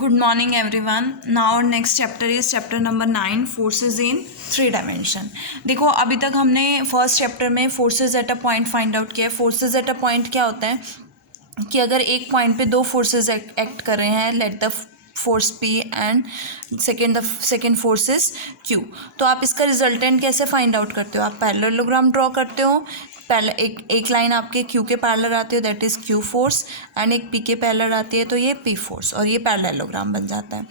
Good morning everyone. Now our next chapter is chapter number 9, forces in 3 dimension. देखो अभी तक हमने first chapter में forces at a point find out किया है. फोर्सेस एट अ पॉइंट क्या होता है कि अगर एक पॉइंट पे दो फोर्सेस एक्ट कर रहे हैं, let the force P and second force is Q, तो आप इसका रिजल्टेंट कैसे फाइंड आउट करते हो? आप पैरेललोग्राम ड्रॉ करते हो. पहले एक लाइन आपके क्यू के पैरेलल आती है, that is Q force, and एक पी के पैरेलल आती है तो ये पी फोर्स, और ये पैरेललोग्राम बन जाता है.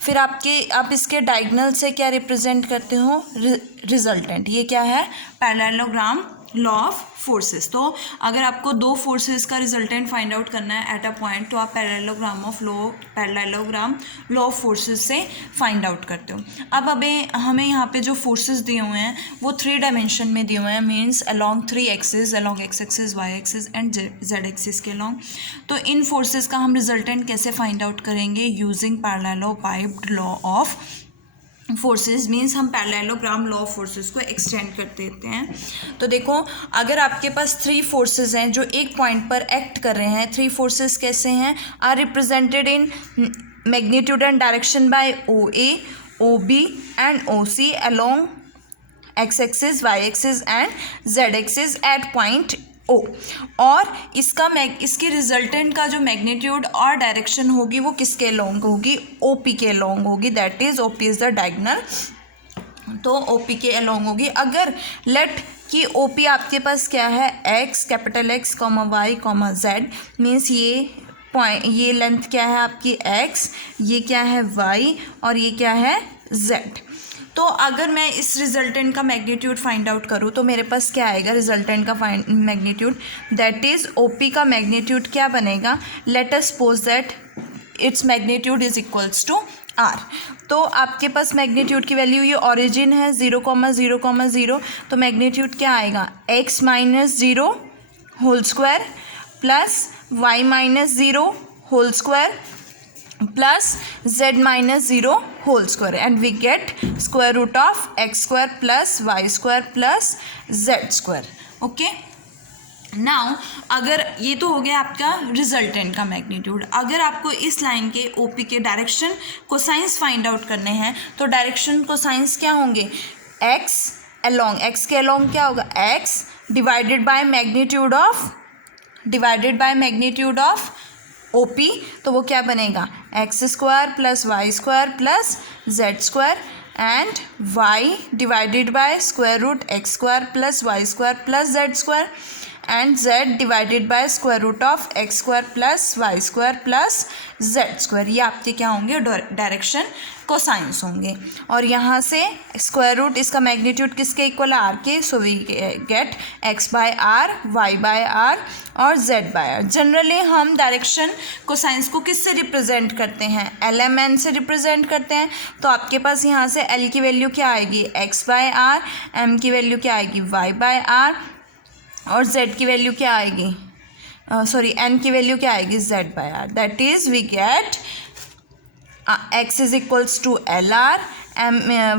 फिर आप इसके डायगोनल से क्या रिप्रेजेंट करते हो? रिजल्टेंट. ये क्या है? Parallelogram law of forces. तो अगर आपको दो फोर्सेस का रिजल्टेंट फाइंड आउट करना है एट अ पॉइंट, तो आप पैरेललोग्राम लॉ ऑफ फोर्सेस से फाइंड आउट करते हो. अब हमें यहाँ पे जो फोर्सेस दिए हुए हैं वो 3 डायमेंशन में दिए हुए हैं, means along 3 axis, along X axis, Y axis and Z axis के अलॉन्ग. तो इन फोर्सेस का हम रिजल्टेंट कैसे फाइंड आउट करेंगे? Using parallelopiped law of forces, means हम पैरेललोग्राम लॉ ऑफ फोर्सेस को एक्सटेंड कर देते हैं. तो देखो, अगर आपके पास 3 फोर्सेस हैं जो एक पॉइंट पर एक्ट कर रहे हैं, 3 फोर्सेस कैसे हैं? Are represented in magnitude and direction by O A, O B and O C along X axis, Y axis and Z axis at point O. और इसकी रिजल्टेंट का जो मैग्नीट्यूड और डायरेक्शन होगी वो किसके लॉन्ग होगी? ओ पी के लॉन्ग होगी, that is O P is the diagonal. तो ओ पी के लॉन्ग होगी. अगर लेट कि ओ पी आपके पास क्या है? X, capital X comma Y comma Z, means ये लेंथ क्या है आपकी? एक्स, ये क्या है? वाई, और ये क्या है? जेड. तो अगर मैं इस रिजल्टेंट का मैग्नीट्यूड फाइंड आउट करूँ तो मेरे पास क्या आएगा रिजल्टेंट का magnitude? That is O P का मैग्नीट्यूड क्या बनेगा? Let us suppose that it's magnitude is equals to R. तो आपके पास मैग्नीट्यूड की वैल्यू, ये ऑरिजिन है 0,0,0, तो मैग्नीट्यूड क्या आएगा? X minus 0 whole square plus Y minus 0 whole square plus z minus 0 whole square, and we get square root of X square plus Y square plus Z square. Okay, now अगर ये तो हो गया आपका resultant का magnitude. अगर आपको इस लाइन के ओपी के डायरेक्शन कोसाइंस फाइंड आउट करने हैं, तो डायरेक्शन कोसाइंस क्या होंगे? एक्स अलोंग, एक्स के अलोंग क्या होगा? X divided by magnitude of O P, तो वो क्या बनेगा? X square plus Y square plus Z square, and Y divided by square root X square plus Y square plus Z square, and Z divided by square root of X square plus Y square plus Z square. ये आपके क्या होंगे? Direction cosines होंगे. और यहाँ से square root, इसका magnitude किसके इक्वल है? आर के. So we get X by R, Y by R और जेड बाय आर. जनरली हम डायरेक्शन कोसाइंस को किससे रिप्रेजेंट करते हैं? एल एम एन से रिप्रेजेंट करते हैं. तो आपके पास यहाँ से एल की वैल्यू क्या आएगी? एक्स बाय आर, एम की वैल्यू क्या आएगी? वाई बाय आर, और z की वैल्यू क्या आएगी? n की वैल्यू क्या आएगी? z by R. That is we get x is equals to L R,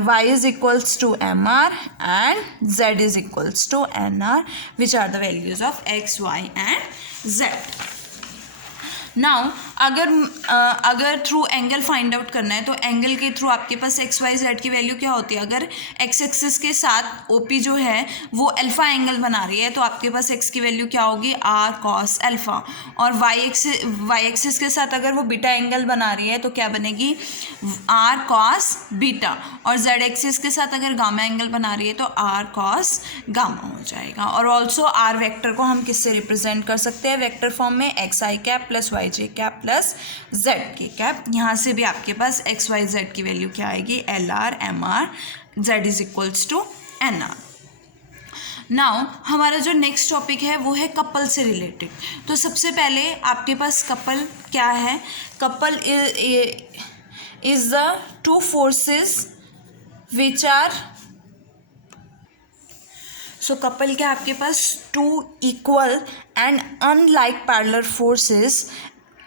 y is equals to M R, and z is equals to N R, which are the values of x, y and z. Now अगर through angle find out करना है, तो angle के through आपके पास X Y Z की value क्या होती है? अगर एक्स एक्सिस के साथ ओपी जो है वो अल्फ़ा एंगल बना रही है, तो आपके पास एक्स की वैल्यू क्या होगी? R cos alpha. और वाई एक्सिस के साथ अगर वो बीटा एंगल बना रही है तो क्या बनेगी? R cos beta. और जेड एक्सिस के साथ अगर गामा एंगल बना रही है तो आर कॉस गामा हो जाएगा. और ऑल्सो आर वेक्टर को हम किससे रिप्रेजेंट कर सकते हैं? वेक्टर फॉर्म में X I cap plus Y J cap plus Z K cap. यहाँ से भी आपके पास एक्स वाई जेड की वैल्यू क्या आएगी? L R M R, Z is equals to N R. Now हमारा जो नेक्स्ट टॉपिक है वो है कपल से रिलेटेड. तो सबसे पहले आपके पास कपल क्या है? Couple is the two forces which are, so couple क्या? आपके पास two equal and unlike parallel forces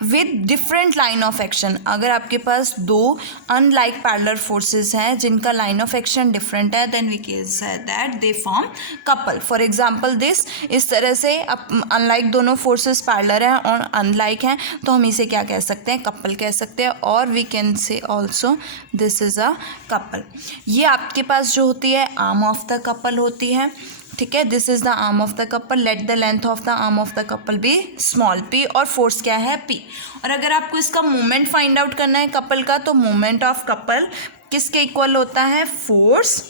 with different line of action. अगर आपके पास दो अनलाइक पैरेलल फोर्सेस हैं जिनका लाइन ऑफ एक्शन डिफरेंट है, then we can say that they form couple. For example this, इस तरह से अनलाइक दोनों फोर्सेस पैरेलल हैं और अनलाइक हैं, तो हम इसे क्या कह सकते हैं, कपल कह सकते हैं। और we can say also this is a couple. ये आपके पास जो होती है आर्म ऑफ द कपल होती है, ठीक है। This is the arm of the couple, let the length of the arm of the couple be small p, और फोर्स क्या है p। और अगर आपको इसका मोमेंट फाइंड आउट करना है कपल का, तो मोमेंट ऑफ कपल किसके इक्वल होता है, force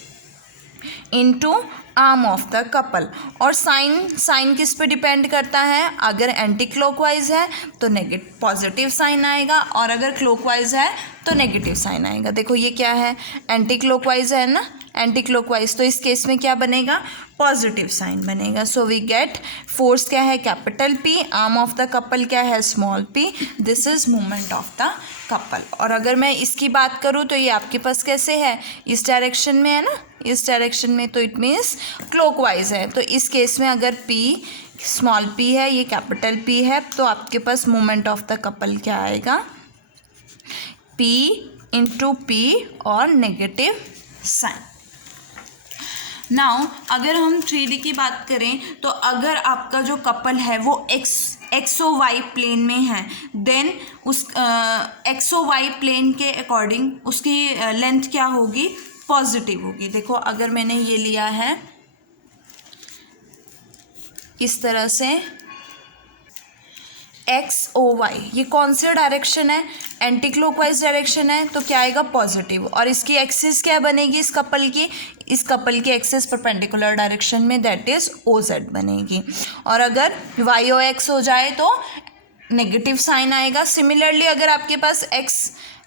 into arm of the couple. और साइन किस पे डिपेंड करता है, अगर एंटी क्लॉकवाइज है तो पॉजिटिव साइन आएगा, और अगर क्लॉकवाइज है तो नेगेटिव साइन आएगा। देखो ये क्या है, एंटी क्लॉकवाइज है ना, एंटी क्लॉकवाइज, तो इस केस में क्या बनेगा, पॉजिटिव साइन बनेगा। सो वी गेट फोर्स क्या है, capital P, arm of the couple क्या है, small p, this is movement of the couple. और अगर मैं इसकी बात करूँ तो ये आपके पास कैसे है, इस डायरेक्शन में है ना, इस डायरेक्शन में, तो इट मीन्स क्लॉकवाइज है। तो इस केस में अगर P स्मॉल p है, ये कैपिटल P है, तो आपके पास मूवमेंट ऑफ द कपल क्या आएगा, P इंटू P और नेगेटिव साइन। नाउ अगर हम 3D की बात करें, तो अगर आपका जो कपल है वो XOY प्लेन में है, देन उस XOY प्लेन के अकॉर्डिंग उसकी लेंथ क्या होगी, पॉजिटिव होगी। देखो अगर मैंने ये लिया है इस तरह से XOY, ये कौन सी डायरेक्शन है, एंटी क्लॉकवाइज डायरेक्शन है, तो क्या आएगा, पॉजिटिव। और इसकी एक्सिस क्या बनेगी, इस कपल की एक्सिस परपेंडिकुलर डायरेक्शन में, दैट इज OZ बनेगी। और अगर YOX हो जाए तो नेगेटिव साइन आएगा। सिमिलरली अगर आपके पास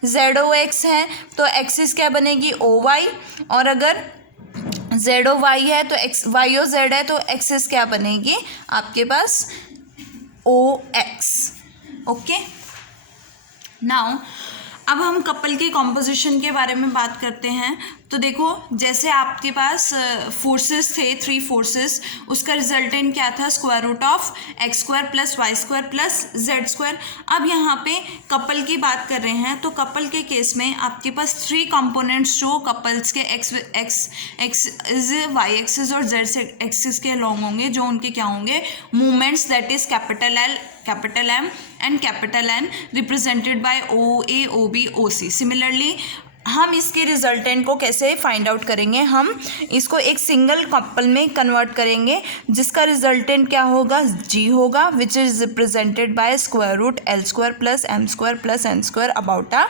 ZOX है तो एक्सिस क्या बनेगी, OY, और अगर ZOY है तो YOZ है तो एक्सिस क्या बनेगी आपके पास, OX। ओके, नाउ अब हम कपल के कॉम्पोजिशन के बारे में बात करते हैं। तो देखो जैसे आपके पास फोर्सेस थे, 3 फोर्सेस, उसका रिजल्टेंट क्या था, square root of x² plus y² plus z²। अब यहाँ पे कपल की बात कर रहे हैं, तो कपल के केस में आपके पास 3 कंपोनेंट्स जो कपल्स के x y एक्सिस और z एक्सिस के अलॉन्ग होंगे, जो उनके क्या होंगे, movements, that is capital L, capital M and capital N, represented by OA, OB, OC। Similarly हम इसके रिजल्टेंट को कैसे फाइंड आउट करेंगे, हम इसको एक सिंगल कपल में कन्वर्ट करेंगे, जिसका रिजल्टेंट क्या होगा, G होगा, which is represented by square root L² plus M² plus N² about a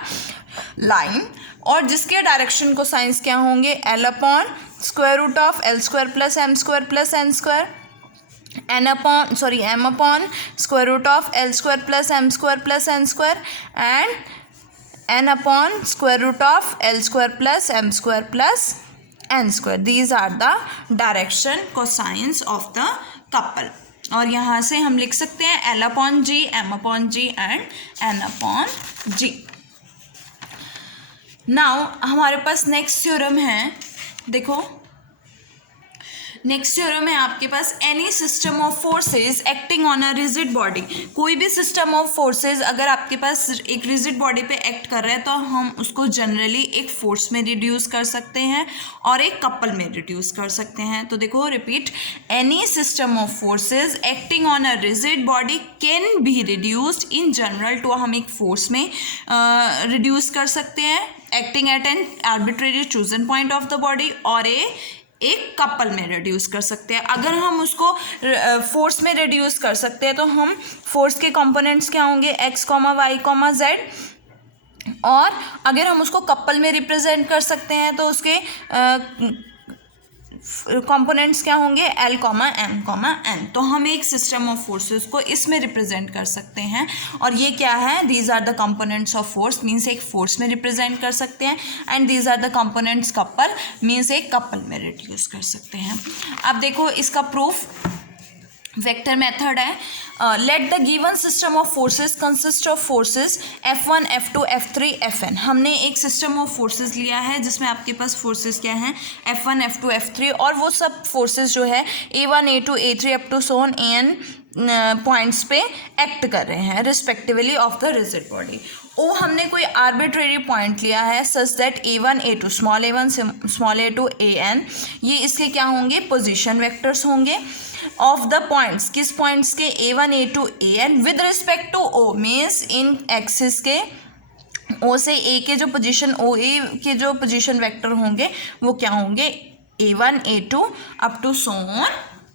line, और जिसके डायरेक्शन को साइंस क्या होंगे, L upon square root of L² plus M² plus N², M upon square root of L² plus M² plus N² and N upon square root of L² plus M² plus N². These are the direction cosines of the couple. और यहाँ से हम लिख सकते हैं L upon G, M upon G and N upon G. Now हमारे पास next theorem है, देखो नेक्स्ट थ्योरम है आपके पास, any system of forces acting on a rigid body. कोई भी सिस्टम ऑफ फोर्सेज अगर आपके पास एक रिजिड बॉडी पे एक्ट कर रहा है, तो हम उसको जनरली एक फोर्स में रिड्यूस कर सकते हैं और एक कपल में रिड्यूस कर सकते हैं। तो देखो repeat, any system of forces acting on a rigid body can be reduced in general to, हम एक फोर्स में रिड्यूस कर सकते हैं acting at an arbitrary chosen point of the body, और एक कपल में रिड्यूस कर सकते हैं। अगर हम उसको फोर्स में रिड्यूस कर सकते हैं, तो हम फोर्स के कंपोनेंट्स क्या होंगे, x, y, z, और अगर हम उसको कपल में रिप्रेजेंट कर सकते हैं तो उसके कंपोनेंट्स क्या होंगे, L, M, N। तो हम एक सिस्टम ऑफ फोर्सेस को इसमें रिप्रेजेंट कर सकते हैं, और ये क्या है, these are the components of force, means एक फोर्स में रिप्रेजेंट कर सकते हैं, and these are the components couple, means एक कपल में रिड्यूस कर सकते हैं। अब देखो इसका प्रूफ वेक्टर मेथड है। Let the given system of forces consist of forces F1, F2, F3, Fn। हमने एक सिस्टम ऑफ फोर्सेस लिया है जिसमें आपके पास फोर्सेस क्या हैं, F1, F2, F3, और वो सब फोर्सेस जो है A1, A2, A3 up to so on AN points पे एक्ट कर रहे हैं respectively of the rigid body. O हमने कोई आर्बिट्रेरी पॉइंट लिया है such that a1 a2 small a1 small a2 an, ये इसके क्या होंगे, पोजीशन वेक्टर्स होंगे ऑफ द पॉइंट्स, किस पॉइंट्स के, a1 a2 an with respect to o, means इन एक्सिस के ओ से ए के जो पोजीशन ओ ए के जो पोजीशन वेक्टर होंगे वो क्या होंगे, a1 a2 up to so on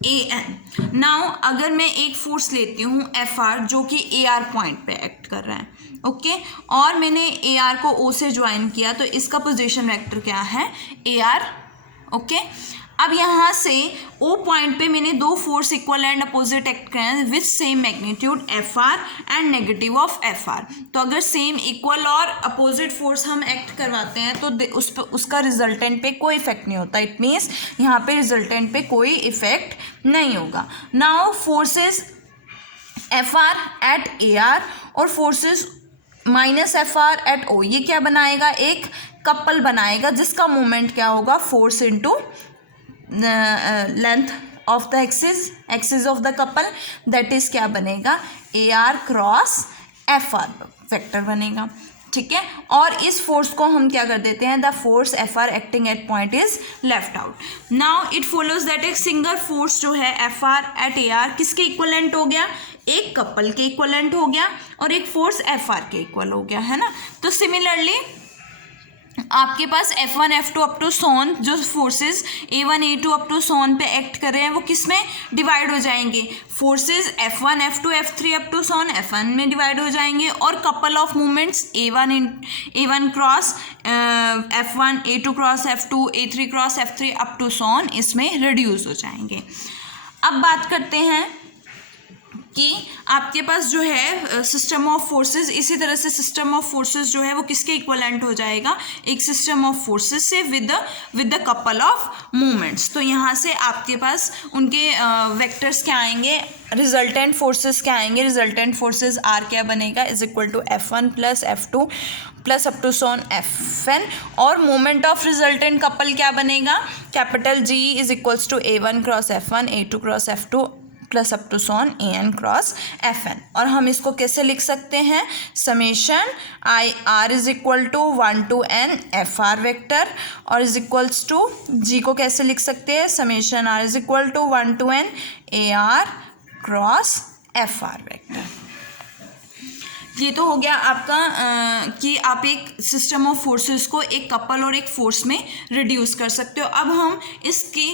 an। Now अगर मैं एक फोर्स लेती हूँ FR जो कि AR पॉइंट पे एक्ट कर रहा है, ओके, और मैंने AR को O से ज्वाइन किया तो इसका पोजीशन वेक्टर क्या है, AR, ओके। अब यहाँ से O पॉइंट पे मैंने दो force equal and opposite act करे हैं with same magnitude FR and negative of FR। तो अगर सेम इक्वल और अपोजिट फोर्स हम एक्ट करवाते हैं तो उसका रिजल्टेंट पे कोई इफेक्ट नहीं होता। इट मीन्स यहाँ पे रिजल्टेंट पे कोई इफेक्ट नहीं होगा। Now forces FR at AR और forces minus FR at O, ये क्या बनाएगा, एक कपल बनाएगा जिसका मोमेंट क्या होगा, force into length of the axis of the couple, that is क्या बनेगा, AR क्रॉस FR वेक्टर बनेगा, ठीक है। और इस फोर्स को हम क्या कर देते हैं, the force FR acting at point is left out. Now it follows that एक सिंगल फोर्स जो है FR एट AR किसके इक्वलेंट हो गया, एक कपल के इक्वलेंट हो गया और एक फोर्स FR के इक्वल हो गया, है ना। तो सिमिलरली आपके पास F1 F2 अप टू सोन जो forces A1 A2 up to सोन पे एक्ट कर रहे हैं वो किस में डिवाइड हो जाएंगे, forces F1 F2 F3 up to Son F1 में डिवाइड हो जाएंगे और couple of movements A1 cross F1 A2 cross F2 A3 cross F3 up to so on इसमें रिड्यूस हो जाएंगे। अब बात करते हैं कि आपके पास जो है सिस्टम ऑफ फोर्सेस, इसी तरह से सिस्टम ऑफ फोर्सेस जो है वो किसके इक्वलेंट हो जाएगा, एक सिस्टम ऑफ फोर्सेस से with the couple of movements. तो यहाँ से आपके पास उनके वेक्टर्स क्या आएंगे, रिजल्टेंट फोर्सेस क्या आएंगे, रिजल्टेंट फोर्सेस आर क्या बनेगा, is equal to F1 plus F2 plus up to so on Fn, और मोमेंट ऑफ रिजल्टेंट कपल क्या बनेगा, capital G is equals to A1 cross F1 A2 cross F2 plus up to so on AN cross FN। और हम इसको कैसे लिख सकते हैं, summation I R is equal to 1 to n FR vector, और इज इक्वल्स टू G को कैसे लिख सकते हैं, summation R is equal to 1 to n AR cross FR vector. ये तो हो गया आपका कि आप एक सिस्टम ऑफ फोर्सेस को एक कपल और एक फोर्स में रिड्यूस कर सकते हो। अब हम इसकी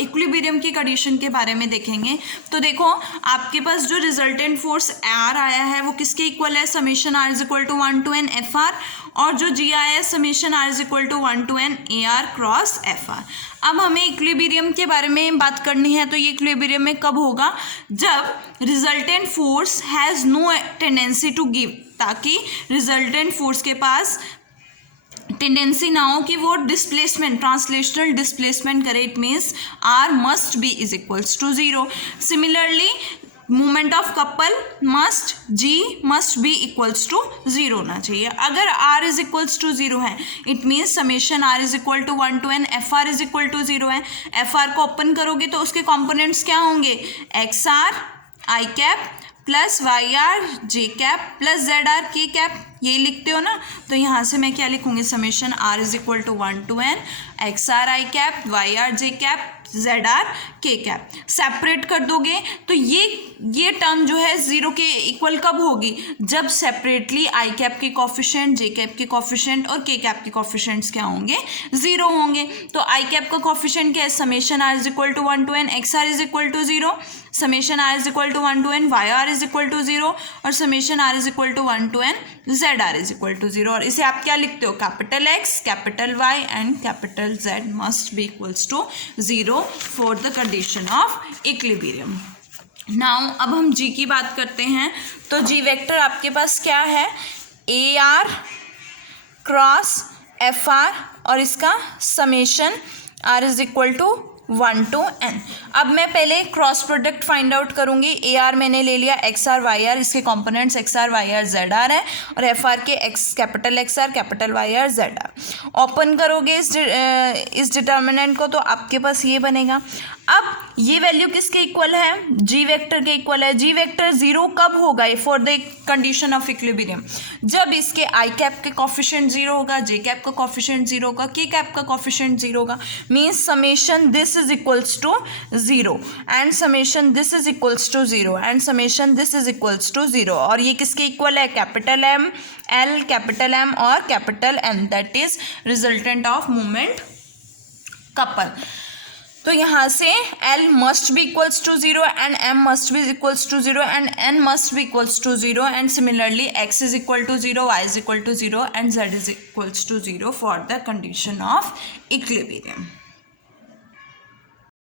इक्विलिब्रियम की कंडीशन के बारे में देखेंगे। तो देखो आपके पास जो रिजल्टेंट फोर्स आर आया है वो किसके इक्वल है, summation R is equal to 1 to n FR, और जो जी आया है summation R is equal to 1 to n AR cross FR। अब हमें इक्विलिब्रियम के बारे में बात करनी है। तो ये इक्विलिब्रियम में कब होगा, जब resultant force has no tendency to give, ताकि रिजल्टेंट फोर्स के पास टेंडेंसी ना हो कि वो डिस्प्लेसमेंट, ट्रांसलेशनल डिस्प्लेसमेंट करे। It means R must be is equals to 0। Similarly movement of couple must must be equals to 0 होना चाहिए। अगर r इज इक्वल्स टू 0 है, it means summation r is equal to 1 to n FR is equal to 0 है। FR को open करोगे तो उसके components क्या होंगे, XR I cap plus YR J cap plus ZR K cap, ये लिखते हो ना। तो यहाँ से मैं क्या लिखूंगी, summation R is equal to 1 to n XR I cap YR J cap ZR K cap. Separate कर दोगे तो ये टर्म जो है 0 के इक्वल कब होगी, जब सेपरेटली I कैप के कोफिशिएंट, J कैप के कोफिशिएंट और K कैप के कोफिशिएंट्स क्या होंगे, 0 होंगे। तो I कैप का कोफिशिएंट क्या है, summation R is equal to 1 to n XR is equal to 0, summation R is equal to 1 to n YR is equal to 0, और summation R is equal to 1 to n ZR is equal to 0। और इसे आप क्या लिखते हो, capital X capital Y and capital Z must be equals to 0 for the condition of equilibrium. Now अब हम G की बात करते हैं। तो G वेक्टर आपके पास क्या है, AR क्रॉस FR और इसका summation R is equal to 1 to n। अब मैं पहले क्रॉस प्रोडक्ट फाइंड आउट करूंगी। AR मैंने ले लिया XR YR, इसके कंपोनेंट्स XR YR ZR है, और FR के capital XR capital YR ZR। Open करोगे इस डिटर्मिनेंट को तो आपके पास ये बनेगा। अब ये वैल्यू किसके इक्वल है, जी वेक्टर के इक्वल है। जी वेक्टर जीरो कब होगा for the condition of equilibrium, जब इसके आई कैप के कोफिशिएंट जीरो होगा, जे कैप का कोफिशिएंट जीरो होगा, के कैप का कोफिशिएंट जीरो होगा, means summation this is equals to zero and summation this is equals to zero and summation this is equals to zero. और ये किसके equal है, capital M L, capital M और capital N, that is resultant of moment couple. तो यहाँ से L must be equals to zero and M must be equals to zero and N must be equals to zero and similarly X is equal to zero, Y is equal to zero and Z is equals to zero for the condition of equilibrium.